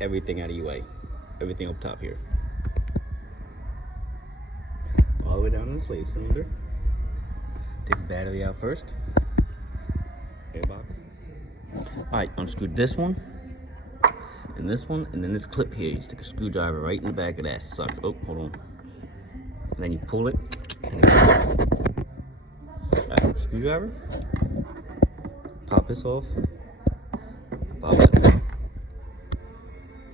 everything out of your way. Everything up top here. All the way down to the slave cylinder. Take the battery out first. Airbox. Alright, unscrew this one, and this one, and then this clip here. You stick a screwdriver right in the back of that sucker. Oh, hold on. And then you pull it. And right, screwdriver. Pop this off. Pop it.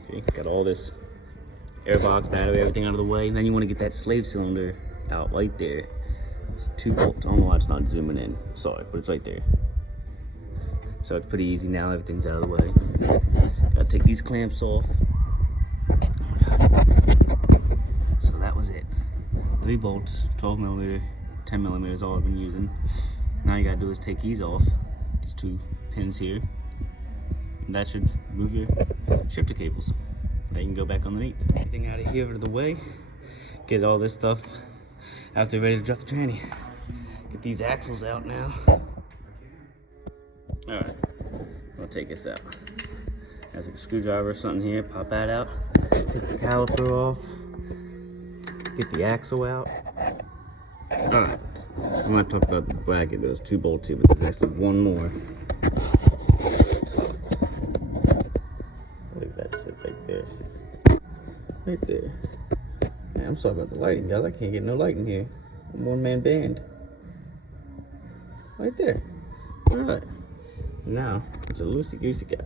See, got all this airbox, battery, everything out of the way. And then you want to get that slave cylinder out right there. It's 2 bolts. I don't know why it's not zooming in. Sorry, but it's right there. So it's pretty easy now. Everything's out of the way. Gotta take these clamps off. So that was it. 3 bolts, 12 millimeter, 10 millimeters, all I've been using. Now you gotta do is take these off. These 2 pins here. And that should move your shifter cables. Then you can go back underneath. Everything out of here out of the way. Get all this stuff after you're ready to drop the tranny. Get these axles out now. Alright, I'll take this out. There's a screwdriver or something here, pop that out. Take the caliper off. Get the axle out. Alright, I'm going to talk about the bracket. There's 2 bolts here, but there's actually 1 more. Leave that sit right there. Right there. Man, I'm sorry about the lighting, guys. I can't get no light in here. I'm a one-man band. Right there. Alright. Now, it's a loosey-goosey guy.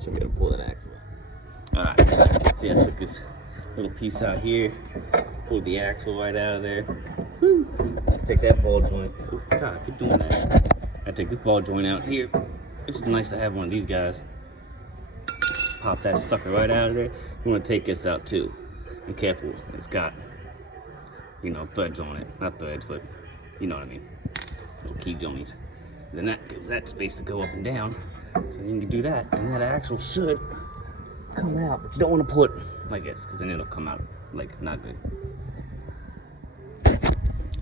So I'm gonna pull that axle. Alright, see, I took this little piece out here, pulled the axle right out of there. Woo. Take that ball joint. Oh, God, keep doing that. I take this ball joint out here. It's just nice to have one of these guys. Pop that sucker right out of there. You wanna take this out too. Be careful, it's got, you know, threads on it. Not threads, but you know what I mean. Little key jointies. Then that gives that space to go up and down. So you can do that, and that axle should come out. But you don't want to pull it like this, because then it'll come out like not good.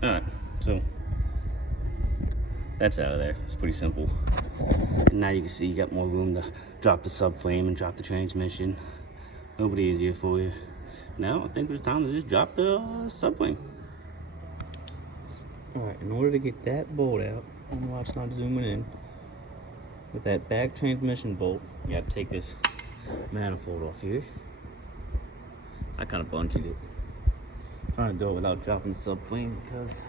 Alright, so that's out of there. It's pretty simple. And now you can see you got more room to drop the subframe and drop the transmission. A little bit easier for you. Now I think it's time to just drop the subframe. Alright, in order to get that bolt out, I don't know why it's not zooming in. With that back transmission bolt, you gotta take this manifold off here. I kind of bungeed it. I'm trying to do it without dropping the subframe because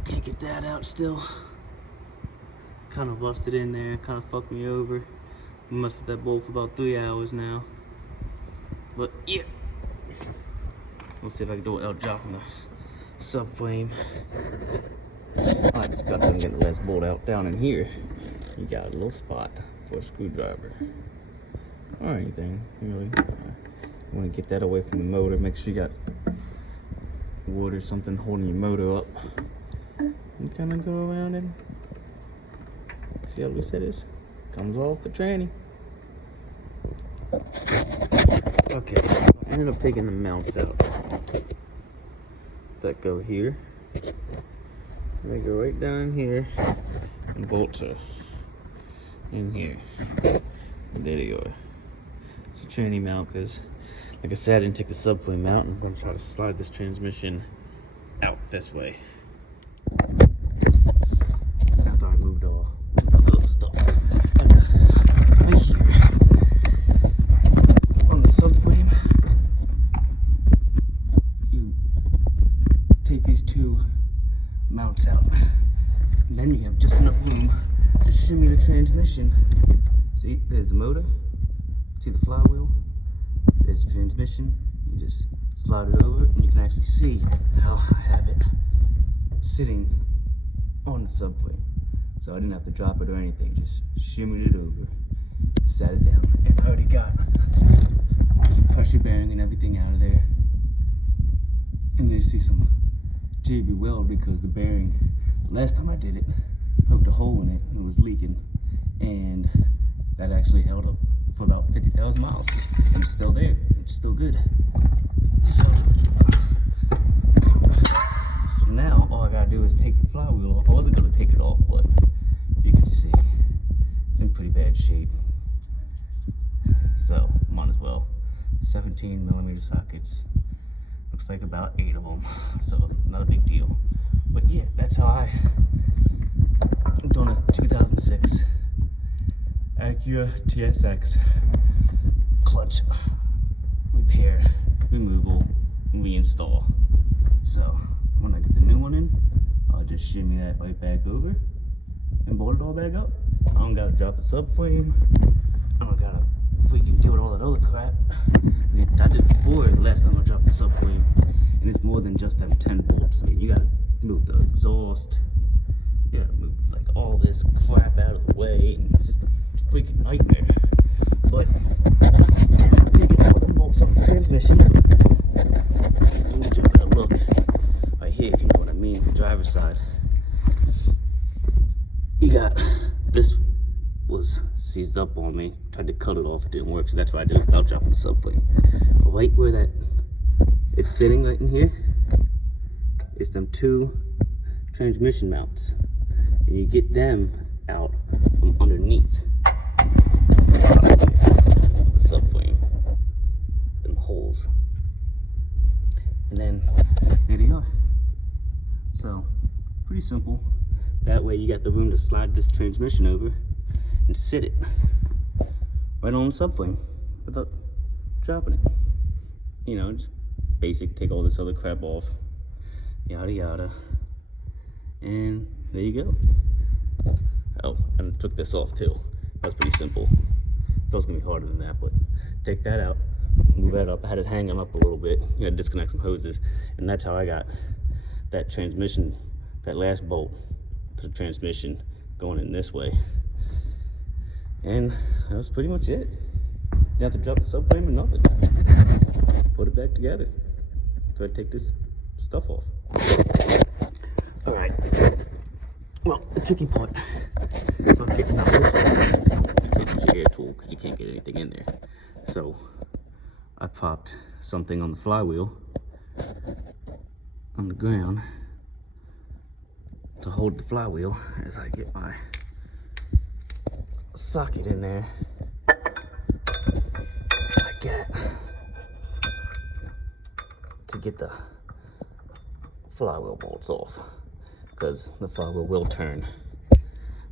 I can't get that out still. Kind of rusted in there, kind of fucked me over. I messed with that bolt for about 3 hours now. But yeah, let's see if I can do it without dropping the subframe. I just got to get the last bolt out. Down in here, you got a little spot for a screwdriver or anything, really. You want to get that away from the motor. Make sure you got wood or something holding your motor up. You kind of go around it. See how loose that is? Comes off the tranny. Okay, I ended up taking the mounts out that go here. They go right down here and bolts are in here. And there they are. It's a tranny mount because, like I said, I didn't take the subframe out, and I'm going to try to slide this transmission out this way. After I moved all the little stuff. Right here on the subframe, you take these 2 mounts out, and then you have just enough room to shimmy the transmission. See, there's the motor, see the flywheel, there's the transmission. You just slide it over and you can actually see how I have it sitting on the subframe. So I didn't have to drop it or anything, just shimmied it over, sat it down, and I already got pressure bearing and everything out of there. And then you see some JB weld because the bearing, last time I did it, poked a hole in it and it was leaking, and that actually held up for about 50,000 miles. And it's still there, it's still good. So now all I gotta do is take the flywheel off. I wasn't gonna take it off, but you can see it's in pretty bad shape. so might as well. 17mm sockets. Looks like about 8 of them, so not a big deal. But yeah, that's how I'm doing a 2006 Acura TSX clutch repair, removal, and reinstall. So when I get the new one in, I'll just shimmy that right back over and bolt it all back up. I don't gotta drop the subframe. I don't gotta freaking deal with all that other crap. I did before the last time I dropped the subframe, and it's more than just them 10 bolts. I mean, you gotta move the exhaust, you gotta move like all this crap out of the way, and it's just a freaking nightmare. But taking all the bolts off the transmission, you need to have a look right here, if you know what I mean, the driver's side. You got this was seized up on me. Tried to cut it off, it didn't work, so that's what I did without dropping the subframe. Right where that it's sitting right in here is them 2 transmission mounts, and you get them out from underneath the subframe, them holes, and then there they are. So pretty simple. That way you got the room to slide this transmission over and sit it right on the subframe without dropping it. You know, just basic, take all this other crap off, yada yada, and there you go. Oh, and I took this off too. That's pretty simple. Thought it was gonna be harder than that, but take that out, move that up. I had it hanging up a little bit. You gotta disconnect some hoses, and that's how I got that transmission, that last bolt to the transmission going in this way. And that was pretty much it. Didn't have to drop the subframe or nothing. Put it back together. So I take this stuff off. All right. Well, the tricky part about getting out this way, you can't use your air tool because you can't get anything in there. So I popped something on the flywheel on the ground to hold the flywheel as I get my socket in there like that to get the flywheel bolts off, because the flywheel will turn,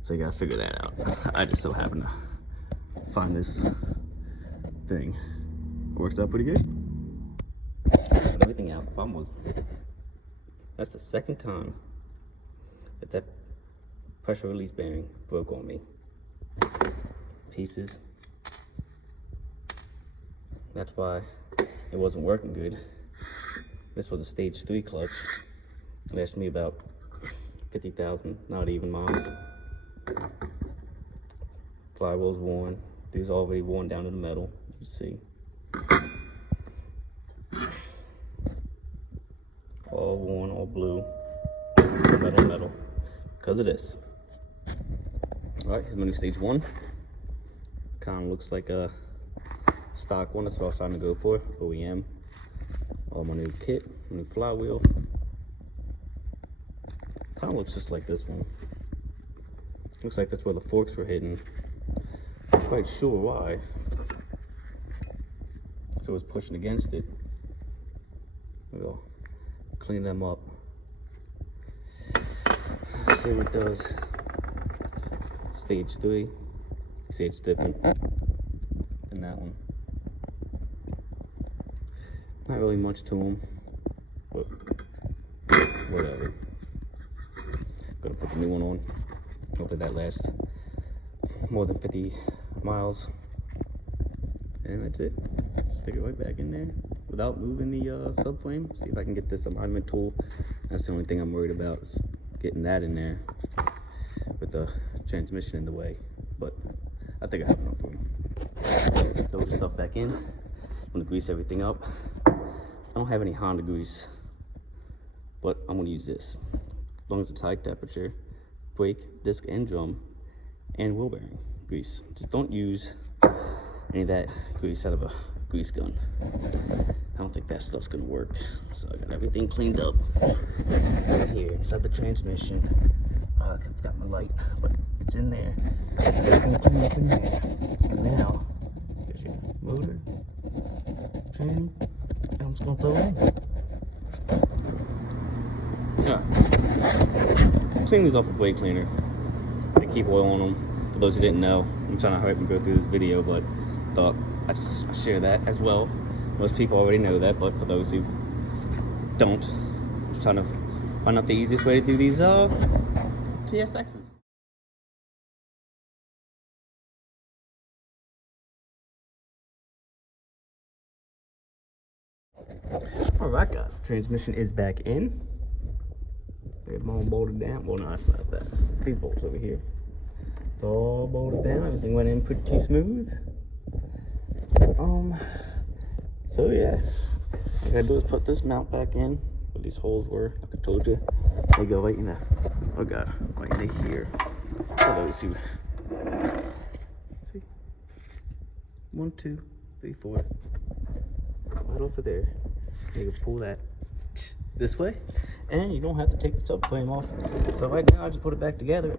so you gotta figure that out. I just so happen to find this thing. It works out pretty good. Put everything out. The problem was that's the second time that pressure release bearing broke on me. Pieces. That's why it wasn't working good. This was a stage 3 clutch. It lasted me about 50,000, not even miles. Flywheel's worn. These are already worn down to the metal, you can see. All worn, all blue. Metal. Because of this. Alright, here's my new stage 1. Kind of looks like a stock one. That's what I was trying to go for. OEM. All my new kit, my new flywheel. Kind of looks just like this one. Looks like that's where the forks were hidden. Not quite sure why. So it's pushing against it. We'll clean them up. See what does. Stage 3. See, it's different than that one. Not really much to them, but whatever. Gonna put the new one on. Hopefully that lasts more than 50 miles. And that's it. Stick it right back in there without moving the subframe. See if I can get this alignment tool. That's the only thing I'm worried about, is getting that in there with the transmission in the way. But I think I have enough room. Throw the stuff back in. I'm gonna grease everything up. I don't have any Honda grease, but I'm gonna use this. As long as it's high temperature, brake, disc, and drum, and wheel bearing grease. Just don't use any of that grease out of a grease gun. I don't think that stuff's gonna work. So I got everything cleaned up right here inside the transmission. I forgot my light, but it's in there. Everything cleaned up in there. And now, motor, training. I'm just gonna throw it in. Alright. Clean these off with blade cleaner. I keep oil on them. For those who didn't know, I'm trying to hurry up and go through this video, but thought I'd share that as well. Most people already know that, but for those who don't, I'm trying to find out the easiest way to do these TSXs. Alright guys, transmission is back in. Get them all bolted down. Well, no, that's not that. These bolts over here. It's all bolted down. Everything went in pretty smooth. So yeah, all I gotta do is put this mount back in where these holes were, like I told you. They go right in there. Oh god, right in here. For those who see. 1, 2, 3, 4. Right over there. You can pull that this way, and you don't have to take the subframe off. So right now I just put it back together.